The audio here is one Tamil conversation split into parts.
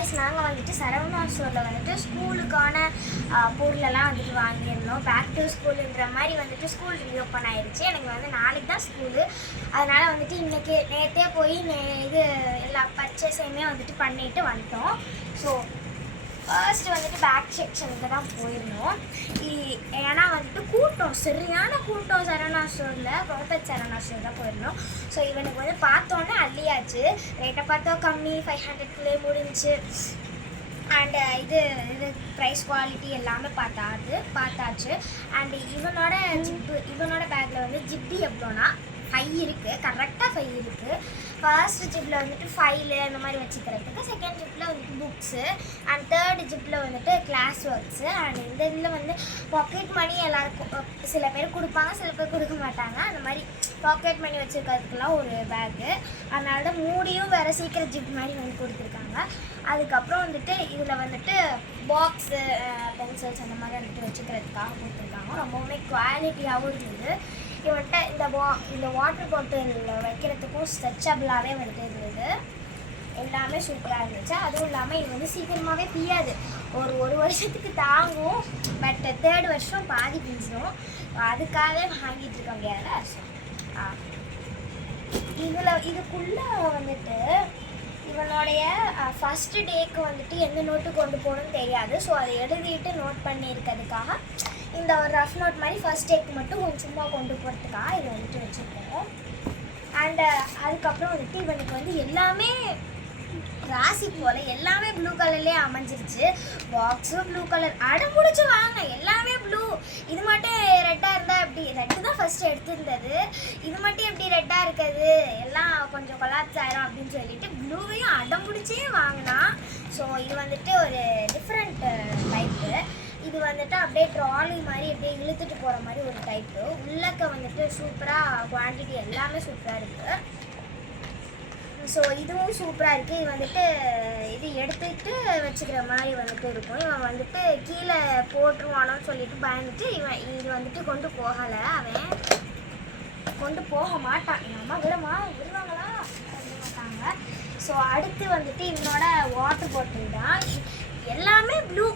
காய்ஸ் நாங்கள் வந்துட்டு சரவணா ஸ்டோரில் வந்துட்டு ஸ்கூலுக்கான பொருளெல்லாம் வந்துட்டு வாங்கியிருந்தோம். பேக் டு ஸ்கூலுன்ற மாதிரி வந்துட்டு ஸ்கூல் ரீஓப்பன் ஆயிடுச்சு. எனக்கு வந்து நாளைக்கு தான் ஸ்கூலு. அதனால் வந்துட்டு இன்றைக்கி நேற்றே போய் இது எல்லா பர்ச்சேஸையுமே வந்துட்டு பண்ணிட்டு வந்துட்டோம். ஸோ ஃபர்ஸ்ட் வந்துட்டு பேக் செக்ஷனுக்கு தான் போயிருந்தோம். ஏன்னா வந்துட்டு கூட்டம் சரியான கூட்டம் சரவணா ஸ்டோரில், ப்ராஃபிட் சரவணா ஸ்டோர் தான் போயிருந்தோம். ஸோ இவனுக்கு வந்து பார்த்தோன்னே அள்ளியாச்சு. ரேட்டை பார்த்தா கம்மி, 500க்குள்ளே முடிஞ்சு. அண்டு இது ப்ரைஸ் குவாலிட்டி எல்லாமே பார்த்தாச்சு. அண்டு இவனோட பேக்கில் வந்து ஜிப்பு எவ்வளோனா 5 இருக்குது, கரெக்டாக 5 இருக்குது. ஃபர்ஸ்ட் ஜிப்பில் வந்துட்டு ஃபைலு அந்த மாதிரி வச்சுக்கிறதுக்கு, செகண்ட் ஜிப்பில் வந்துட்டு புக்ஸு, அண்ட் தேர்ட் ஜிப்பில் வந்துட்டு கிளாஸ் ஒர்க்ஸு. அண்ட் இந்த இதில் வந்து பாக்கெட் மணி எல்லாருக்கும் சில பேர் கொடுப்பாங்க, சில பேர் கொடுக்க மாட்டாங்க. அந்த மாதிரி பாக்கெட் மணி வச்சுருக்கிறதுக்குலாம் ஒரு பேக்கு. அதனால தான் மூடியும் வேறு சீக்கிரம் ஜிப் மாதிரி வந்து கொடுத்துருக்காங்க. அதுக்கப்புறம் வந்துட்டு இதில் வந்துட்டு பாக்ஸு, பென்சில்ஸ் அந்த மாதிரி வந்துட்டு வச்சுக்கிறதுக்காக கொடுத்துருக்காங்க. ரொம்பவுமே குவாலிட்டியாகவும் இருந்தது. இவன்கிட்ட இந்த வாட்டர் பாட்டில் வைக்கிறதுக்கும் ஸ்ட்ரெச்சபிளாகவே வந்துட்டு இருந்தது. எல்லாமே சூப்பராக இருந்துச்சு. அதுவும் இல்லாமல் இது வந்து சீக்கிரமாகவே பியாது. ஒரு வருஷத்துக்கு தாங்கும். பட் 3rd வருஷம் பாதி பீஸும். அதுக்காகவே வாங்கிட்டு இருக்க முடியாது. இதுக்குள்ளே வந்துட்டு இவனுடைய ஃபஸ்ட்டு டேக்கு வந்துட்டு எந்த நோட்டு கொண்டு போகணும்னு தெரியாது. ஸோ அதை எழுதிட்டு நோட் பண்ணியிருக்கிறதுக்காக இந்த ஒரு ரஃப் நோட் மாதிரி ஃபஸ்ட் டேக்கு மட்டும் கொஞ்சம் சும்மா கொண்டு போகிறதுக்காக இதை வந்துட்டு வச்சுருக்கோம். அண்டு அதுக்கப்புறம் வந்துட்டு இவனுக்கு வந்து எல்லாமே ராசி போல் எல்லாமே ப்ளூ கலர்லேயே அமைஞ்சிருச்சு. பாக்ஸும் ப்ளூ கலர், அடம் பிடிச்சி வாங்க எல்லாமே ப்ளூ. இது மட்டும் ரெட்டாக இருந்தால் எப்படி, ரெட்டு தான் ஃபஸ்ட்டு எடுத்துருந்தது, இது மட்டும் எப்படி ரெட்டாக இருக்குது, எல்லாம் கொஞ்சம் கொலாப்ஸ் ஆயிரும் அப்படின்னு சொல்லிட்டு ப்ளூவையும் அடம் பிடிச்சே வாங்கினா. ஸோ இது வந்துட்டு ஒரு டிஃப்ரெண்ட் டைப்பு. இது வந்துட்டு அப்படியே ட்ராலி மாதிரி அப்படியே இழுத்துட்டு போகிற மாதிரி ஒரு டைப்பு. உள்ளக்க வந்துட்டு சூப்பராக குவான்டிட்டி எல்லாமே சூப்பராக இருக்குது. ஸோ இதுவும் சூப்பராக இருக்குது. இது வந்துட்டு இது எடுத்துக்கிட்டு வச்சுக்கிற மாதிரி வந்துட்டு இருக்கும். இவன் வந்துட்டு கீழே போட்டுருவானோன்னு சொல்லிட்டு பயந்துட்டு இது வந்துட்டு கொண்டு போகலை. அவன் கொண்டு போக மாட்டான். எங்கள் அம்மா விடுவாங்களா மாட்டாங்க. ஸோ அடுத்து வந்துட்டு இவனோட வாட்டர் பாட்டில் தான். எல்லாமே ப்ளூ,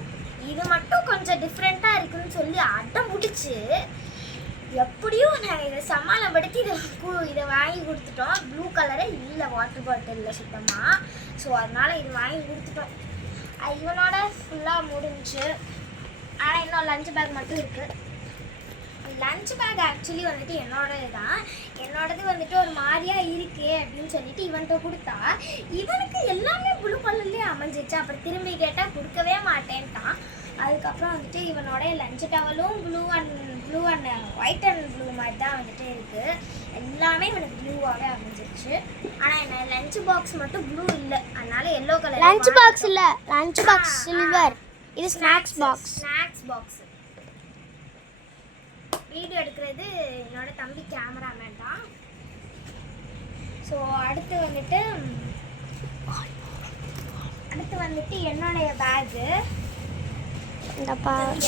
இது மட்டும் கொஞ்சம் டிஃப்ரெண்ட்டாக இருக்குதுன்னு சொல்லி அடம் பிடிச்சி எப்படியும் நாங்கள் இதை சமாளப்படுத்தி இதை வாங்கி கொடுத்துட்டோம். ப்ளூ கலரே இல்லை வாட்டர் பாட்டிலில் சுத்தமாக. ஸோ அதனால் இது வாங்கி கொடுத்துட்டோம். இவனோட ஃபுல்லாக முடிஞ்சு. ஆனால் இன்னும் லஞ்ச் பேக் மட்டும் இருக்குது. லஞ்ச் பேக் ஆக்சுவலி வந்துட்டு என்னோடது தான். என்னோடது வந்துட்டு ஒரு மாதிரியாக இருக்கே அப்படின்னு சொல்லிட்டு இவன்கிட்ட கொடுத்தா இவனுக்கு எல்லாமே ப்ளூ கலர்லேயே அமைஞ்சிச்சு. அப்புறம் திரும்பி கேட்டால் கொடுக்கவே மாட்டேன்ட்டான். அதுக்கப்புறம் வந்துட்டு இவனோட லஞ்ச் டவலும் blue and white and blue மாதிரி தான் வந்துட்டு இருக்குது. எல்லாமே இவனுக்கு ப்ளூவாகவே அமைஞ்சிருச்சு. ஆனால் என்ன லஞ்ச் பாக்ஸ் மட்டும் ப்ளூ இல்லை, அதனால எல்லோ கலர். லஞ்ச் பாக்ஸ் இல்லை, லஞ்ச் பாக்ஸ் சில்வர். இது ஸ்நாக்ஸ் பாக்ஸ். வீடியோ எடுக்கிறது என்னோட தம்பி கேமராமேன் தான். ஸோ அடுத்து வந்துட்டு என்னோடைய பேகு.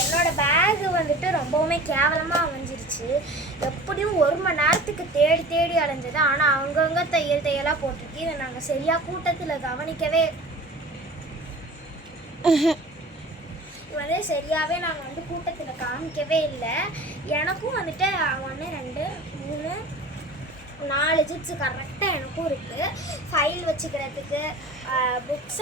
என்னோட பேகு வந்துட்டு ரொம்பவுமே கேவலமாக அமைஞ்சிருச்சு. எப்படியும் 1 மணி நேரத்துக்கு தேடி அலைஞ்சது. ஆனால் அவங்கவுங்க தையலாக போட்டிருக்கு. இதை நாங்கள் சரியாக கூட்டத்தில் கவனிக்கவே வந்து சரியாகவே நாங்கள் வந்து கூட்டத்தில் காமிக்கவே இல்லை. எனக்கும் வந்துட்டு 1 2 3 4 ஜிப்ஸ் கரெக்டாக எனக்கும் இருக்குது. ஃபைல் வச்சுக்கிறதுக்கு, புக்ஸ்